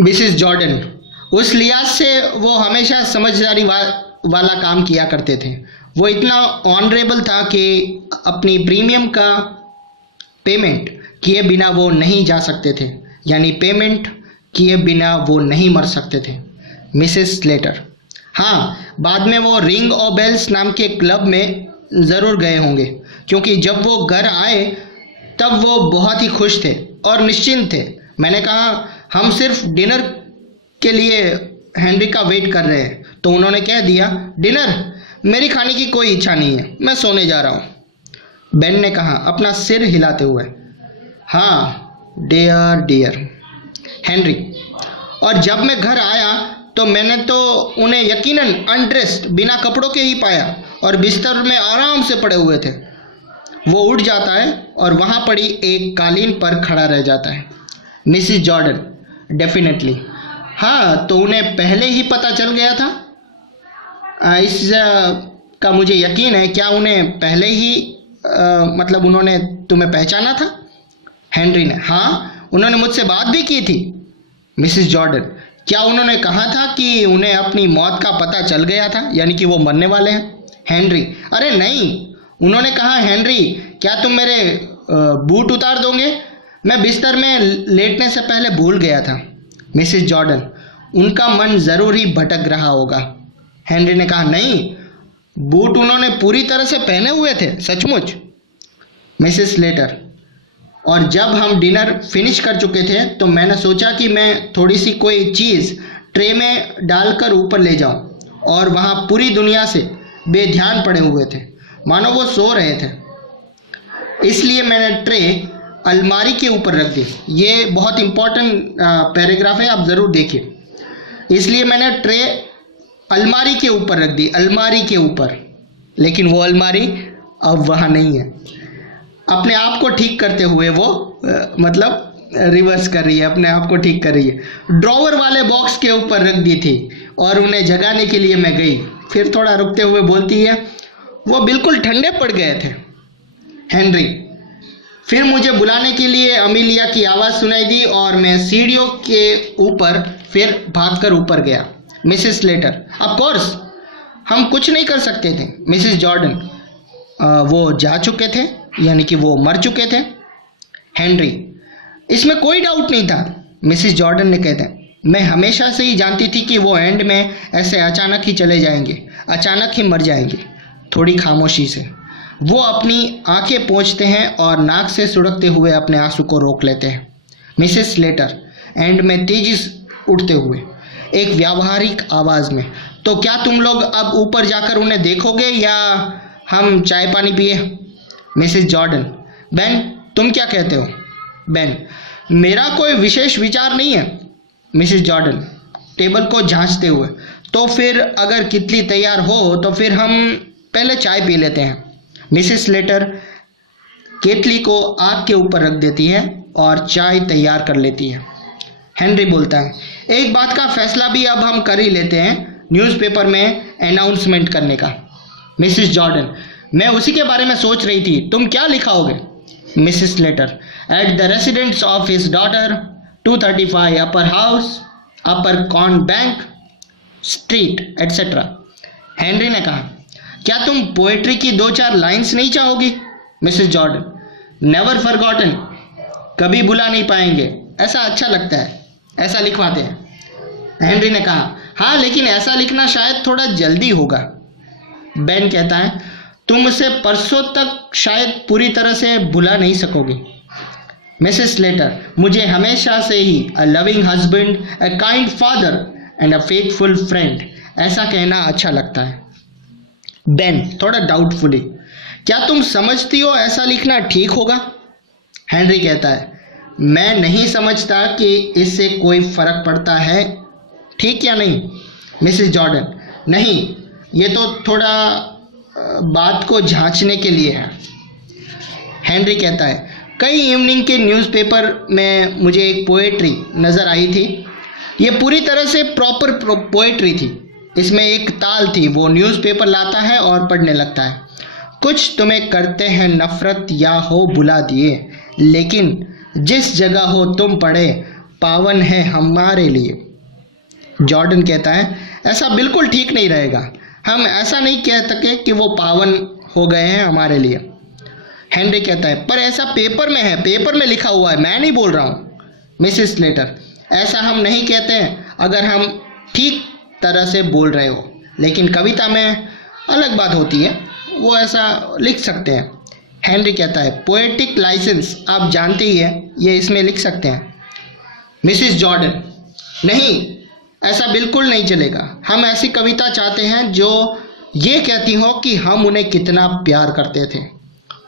Mrs Jordan, उस लिहाज से वो हमेशा समझदारी वाला काम किया करते थे। वो इतना ऑनरेबल था कि अपनी प्रीमियम का पेमेंट किए बिना वो नहीं जा सकते थे, यानी पेमेंट किए बिना वो नहीं मर सकते थे। मिसेस स्लेटर, हाँ, बाद में वो रिंग और बेल्स नाम के क्लब में ज़रूर गए होंगे, क्योंकि जब वो घर आए तब वो बहुत ही खुश थे और निश्चिंत थे। मैंने कहा, हम सिर्फ डिनर के लिए हेनरी का वेट कर रहे हैं, तो उन्होंने कह दिया, डिनर? मेरी खाने की कोई इच्छा नहीं है, मैं सोने जा रहा हूँ। बेन ने कहा, अपना सिर हिलाते हुए। हाँ डियर डियर हेनरी, और जब मैं घर आया तो मैंने तो उन्हें यकीनन अनड्रेस्ड, बिना कपड़ों के ही पाया और बिस्तर में आराम से पड़े हुए थे। वो उठ जाता है और वहाँ पड़ी एक कालीन पर खड़ा रह जाता है। Mrs Jordan, definitely. हाँ, तो उन्हें पहले ही पता चल गया था? इस का मुझे यकीन है। क्या उन्हें पहले ही मतलब उन्होंने तुम्हें पहचाना था? हेनरी ने, हाँ, उन्होंने मुझसे बात भी की थी। मिसिस जॉर्डन, क्या उन्होंने कहा था कि उन्हें अपनी मौत का पता चल गया था, यानी कि वो मरने वाले हैं? हेनरी, अरे नहीं, उन्होंने कहा, हेनरी, क्या तुम मेरे बूट उतार दोगे? मैं बिस्तर में लेटने से पहले भूल गया था। मिसिस जॉर्डन, उनका मन ज़रूर ही भटक रहा होगा। हेनरी ने कहा, नहीं, बूट उन्होंने पूरी तरह से पहने हुए थे, सचमुच। मिसिस स्लेटर, और जब हम डिनर फिनिश कर चुके थे तो मैंने सोचा कि मैं थोड़ी सी कोई चीज़ ट्रे में डालकर ऊपर ले जाऊं, और वहाँ पूरी दुनिया से बेध्यान पड़े हुए थे, मानो वो सो रहे थे। इसलिए मैंने ट्रे अलमारी के ऊपर रख दी। ये बहुत इम्पोर्टेंट पैराग्राफ है, आप ज़रूर देखिए। इसलिए मैंने ट्रे अलमारी के ऊपर रख दी, अलमारी के ऊपर। लेकिन वो अलमारी अब वहाँ नहीं है। अपने आप को ठीक करते हुए वो मतलब रिवर्स कर रही है, अपने आप को ठीक कर रही है। ड्रॉवर वाले बॉक्स के ऊपर रख दी थी और उन्हें जगाने के लिए मैं गई। फिर थोड़ा रुकते हुए बोलती है, वो बिल्कुल ठंडे पड़ गए थे। हेनरी, फिर मुझे बुलाने के लिए अमीलिया की आवाज़ सुनाई दी और मैं सीढ़ियों के ऊपर फिर भागकर ऊपर गया। मिसेस स्लेटर, ऑफ कोर्स हम कुछ नहीं कर सकते थे। मिसेस जॉर्डन, वो जा चुके थे, यानी कि वो मर चुके थे। हेनरी, इसमें कोई डाउट नहीं था। मिसेस जॉर्डन ने कहते हैं, मैं हमेशा से ही जानती थी कि वो एंड में ऐसे अचानक ही चले जाएंगे, अचानक ही मर जाएंगे। थोड़ी खामोशी से वो अपनी आंखें पोंछते हैं और नाक से सुड़कते हुए अपने आंसू को रोक लेते हैं। मिसेस स्लेटर, एंड में तेजी से उठते हुए एक व्यावहारिक आवाज़ में, तो क्या तुम लोग अब ऊपर जाकर उन्हें देखोगे या हम चाय पानी पिए? मिसेस जॉर्डन, बेन, तुम क्या कहते हो? बेन, मेरा कोई विशेष विचार नहीं है। मिसेस जॉर्डन, टेबल को जांचते हुए, तो फिर अगर कितली तैयार हो तो फिर हम पहले चाय पी लेते हैं। मिसेस स्लेटर केतली को आग के ऊपर रख देती है और चाय तैयार कर लेती है। हेनरी बोलता है, एक बात का फैसला भी अब हम कर ही लेते हैं, न्यूज़पेपर में अनाउंसमेंट करने का। मिसेस जॉर्डन, मैं उसी के बारे में सोच रही थी, तुम क्या लिखाओगे? Mrs Slater, at the residence of his daughter 235 upper house, upper corn bank street etcetera. Henry ने कहा, क्या तुम पोएट्री की 2-4 लाइन्स नहीं चाहोगी? मिसेस जॉर्डन, नेवर फॉरगॉटन, कभी भुला नहीं पाएंगे, ऐसा अच्छा लगता है, ऐसा लिखवाते हैं। हेनरी ने कहा, हाँ, लेकिन ऐसा लिखना शायद थोड़ा जल्दी होगा। बेन कहता है, तुम उसे परसों तक शायद पूरी तरह से भुला नहीं सकोगे। मिसेस स्लेटर, मुझे हमेशा से ही a loving husband, a kind father and a faithful friend ऐसा कहना अच्छा लगता है। बेन थोड़ा डाउटफुली, क्या तुम समझती हो ऐसा लिखना ठीक होगा? हेनरी कहता है, मैं नहीं समझता कि इससे कोई फ़र्क पड़ता है, ठीक या नहीं? मिसेस जॉर्डन, नहीं, ये तो थोड़ा बात को जांचने के लिए है। हेनरी कहता है, कई इवनिंग के न्यूज़पेपर में मुझे एक पोएट्री नज़र आई थी। ये पूरी तरह से प्रॉपर पोएट्री थी। इसमें एक ताल थी। वो न्यूज़पेपर लाता है और पढ़ने लगता है, कुछ तुम्हें करते हैं नफ़रत या हो बुला दिए, लेकिन जिस जगह हो तुम पढ़े पावन है हमारे लिए। जॉर्डन कहता है ऐसा बिल्कुल ठीक नहीं रहेगा, हम ऐसा नहीं कह सके कि वो पावन हो गए हैं हमारे लिए। हेनरी कहता है पर ऐसा पेपर में है, पेपर में लिखा हुआ है, मैं नहीं बोल रहा हूँ। मिसेस स्लेटर ऐसा हम नहीं कहते हैं अगर हम ठीक तरह से बोल रहे हो, लेकिन कविता में अलग बात होती है, वो ऐसा लिख सकते हैं। हेनरी कहता है पोएटिक लाइसेंस आप जानते ही हैं, ये इसमें लिख सकते हैं। मिसेस जॉर्डन नहीं, ऐसा बिल्कुल नहीं चलेगा, हम ऐसी कविता चाहते हैं जो ये कहती हो कि हम उन्हें कितना प्यार करते थे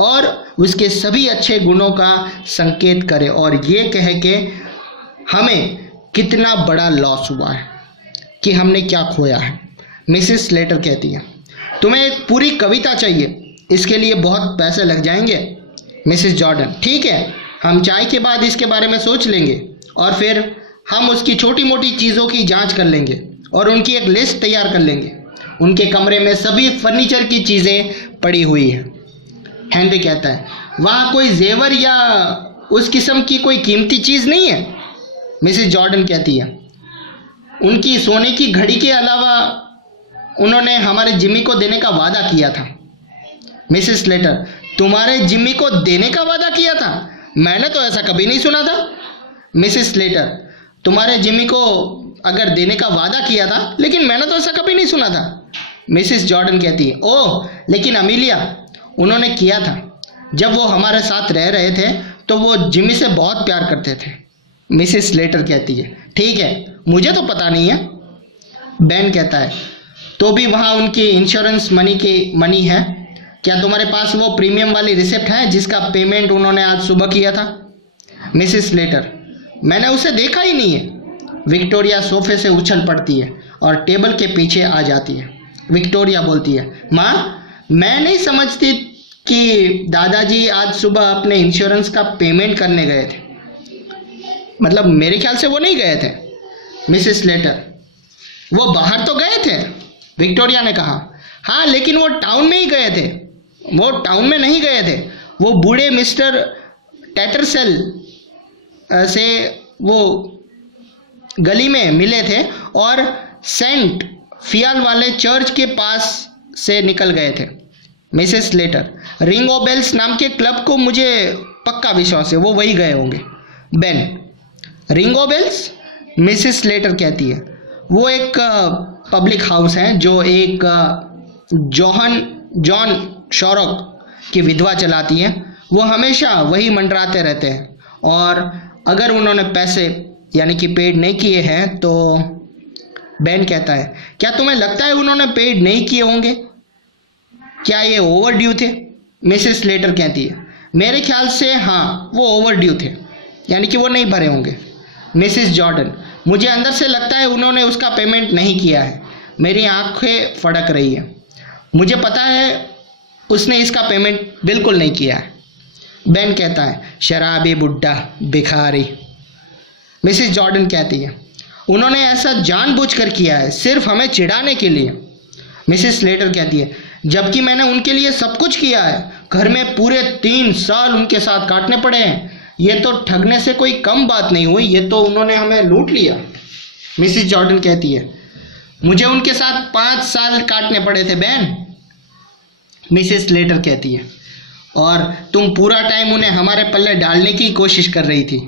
और उसके सभी अच्छे गुणों का संकेत करे और ये कहे कि हमें कितना बड़ा लॉस हुआ है, कि हमने क्या खोया है। मिसेस स्लेटर कहती है तुम्हें एक पूरी कविता चाहिए, इसके लिए बहुत पैसे लग जाएंगे। मिसेस जॉर्डन ठीक है, हम चाय के बाद इसके बारे में सोच लेंगे और फिर हम उसकी छोटी मोटी चीज़ों की जांच कर लेंगे और उनकी एक लिस्ट तैयार कर लेंगे। उनके कमरे में सभी फर्नीचर की चीज़ें पड़ी हुई हैं। हेनरी कहता है वहाँ कोई जेवर या उस किस्म की कोई कीमती चीज़ नहीं है। मिसेस जॉर्डन कहती है उनकी सोने की घड़ी के अलावा उन्होंने हमारे जिम्मी को देने का वादा किया था। मिसेस स्लेटर तुम्हारे जिम्मी को देने का वादा किया था? मैंने तो ऐसा कभी नहीं सुना था। मिसेस स्लेटर तुम्हारे जिम्मी को अगर देने का वादा किया था, लेकिन मैंने तो ऐसा कभी नहीं सुना था। मिसेस जॉर्डन कहती है ओह लेकिन अमीलिया उन्होंने किया था, जब वो हमारे साथ रह रहे थे तो वो जिम्मी से बहुत प्यार करते थे। मिसेस स्लेटर कहती है ठीक है, मुझे तो पता नहीं है। बेन कहता है तो भी वहाँ उनकी इंश्योरेंस मनी है, क्या तुम्हारे पास वो प्रीमियम वाली रिसिप्ट है जिसका पेमेंट उन्होंने आज सुबह किया था? मिसेस स्लेटर मैंने उसे देखा ही नहीं है। विक्टोरिया सोफे से उछल पड़ती है और टेबल के पीछे आ जाती है। विक्टोरिया बोलती है माँ मैं नहीं समझती कि दादाजी आज सुबह अपने इंश्योरेंस का पेमेंट करने गए थे, मतलब मेरे ख्याल से वो नहीं गए थे। मिसेस स्लेटर वो बाहर तो गए थे, विक्टोरिया ने कहा। हाँ लेकिन वो टाउन में ही गए थे। वो टाउन में नहीं गए थे, वो बूढ़े मिस्टर टैटरसेल से वो गली में मिले थे और सेंट फियाल वाले चर्च के पास से निकल गए थे। मिसेस स्लेटर रिंगो बेल्स नाम के क्लब को मुझे पक्का विश्वास है वो वही गए होंगे। Ben Ringo bells? Mrs Slater कहती है वो एक पब्लिक हाउस है जो एक जॉन शॉरोक की विधवा चलाती है। वो हमेशा वही मंडराते रहते हैं और अगर उन्होंने पैसे यानी कि पेड नहीं किए हैं तो। बेन कहता है क्या तुम्हें लगता है उन्होंने पेड नहीं किए होंगे? क्या ये ओवर ड्यू थे? मिसेस स्लेटर कहती है मेरे ख्याल से हाँ वो ओवर ड्यू थे, यानी कि वो नहीं भरे होंगे। मिसेस जॉर्डन मुझे अंदर से लगता है उन्होंने उसका पेमेंट नहीं किया है, मेरी आंखें फड़क रही है, मुझे पता है उसने इसका पेमेंट बिल्कुल नहीं किया है। बेन कहता है शराबी बुड्ढा भिखारी। मिसेस जॉर्डन कहती है उन्होंने ऐसा जानबूझकर किया है, सिर्फ हमें चिढ़ाने के लिए। मिसेस स्लेटर कहती है जबकि मैंने उनके लिए सब कुछ किया है, घर में पूरे 3 साल उनके साथ काटने पड़े हैं, ये तो ठगने से कोई कम बात नहीं हुई, ये तो उन्होंने हमें लूट लिया। मिसेस जॉर्डन कहती है मुझे उनके साथ 5 साल काटने पड़े थे बेन। मिसेस स्लेटर कहती है और तुम पूरा टाइम उन्हें हमारे पल्ले डालने की कोशिश कर रही थी।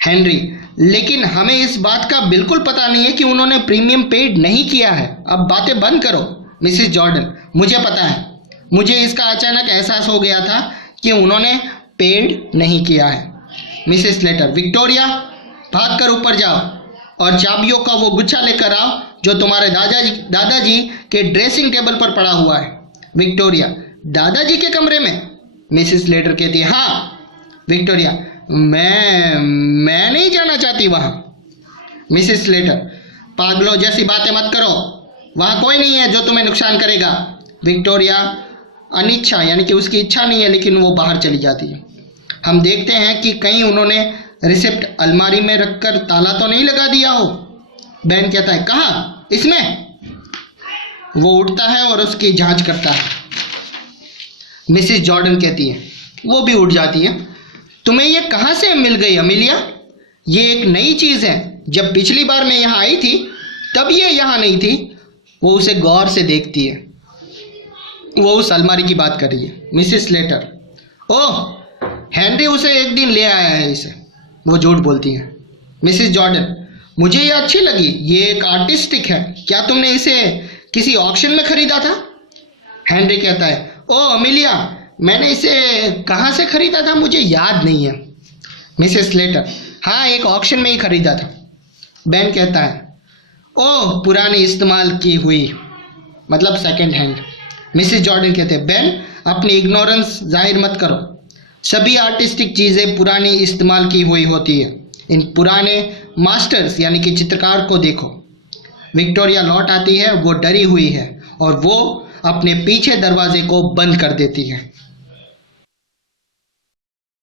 हेनरी लेकिन हमें इस बात का बिल्कुल पता नहीं है कि उन्होंने प्रीमियम पेड नहीं किया है, अब बातें बंद करो। मिसेस जॉर्डन मुझे पता है, मुझे इसका अचानक एहसास हो गया था कि उन्होंने पेड नहीं किया है। मिसेस स्लेटर विक्टोरिया भागकर ऊपर जाओ और चाबियों का वो गुच्छा लेकर आओ जो तुम्हारे दादाजी के ड्रेसिंग टेबल पर पड़ा हुआ है। विक्टोरिया दादाजी के कमरे में? मिसेस स्लेटर कहती है हाँ। विक्टोरिया मैं नहीं जाना चाहती वहाँ। मिसेस स्लेटर पागलों जैसी बातें मत करो, वहाँ कोई नहीं है जो तुम्हें नुकसान करेगा। विक्टोरिया अनिच्छा यानी कि उसकी इच्छा नहीं है लेकिन वो बाहर चली जाती है। हम देखते हैं कि कहीं उन्होंने रिसिप्ट अलमारी में रखकर ताला तो नहीं लगा दिया हो। बेन कहता है कहाँ? इसमें। वो उठता है और उसकी जांच करता है। मिसेस जॉर्डन कहती है वो भी उठ जाती है तुम्हें ये कहाँ से मिल गई अमीलिया? ये एक नई चीज़ है। जब पिछली बार मैं यहाँ आई थी तब ये यहाँ नहीं थी। वो उसे गौर से देखती है। वो उस अलमारी की बात कर रही है। मिसेस स्लेटर, ओह, हेनरी उसे एक दिन ले आया है इसे। वो झूठ बोलती है। मिसेस जॉर्डन, मुझे ये अच्छी लगी, ये एक आर्टिस्टिक है। क्या तुमने इसे किसी ऑक्शन में खरीदा था? हेनरी कहता है, ओह अमेलिया, मैंने इसे कहाँ से खरीदा था मुझे याद नहीं है। मिसेस स्लेटर, हाँ, एक ऑक्शन में ही खरीदा था। बेन कहता है, ओह, पुरानी इस्तेमाल की हुई, मतलब सेकंड हैंड। मिसेस जॉर्डन कहते हैं, बेन, अपनी इग्नोरेंस जाहिर मत करो। सभी आर्टिस्टिक चीज़ें पुरानी इस्तेमाल की हुई होती है। इन पुराने मास्टर्स यानी कि चित्रकार को देखो। विक्टोरिया लौट आती है। वो डरी हुई है और वो अपने पीछे दरवाजे को बंद कर देती है।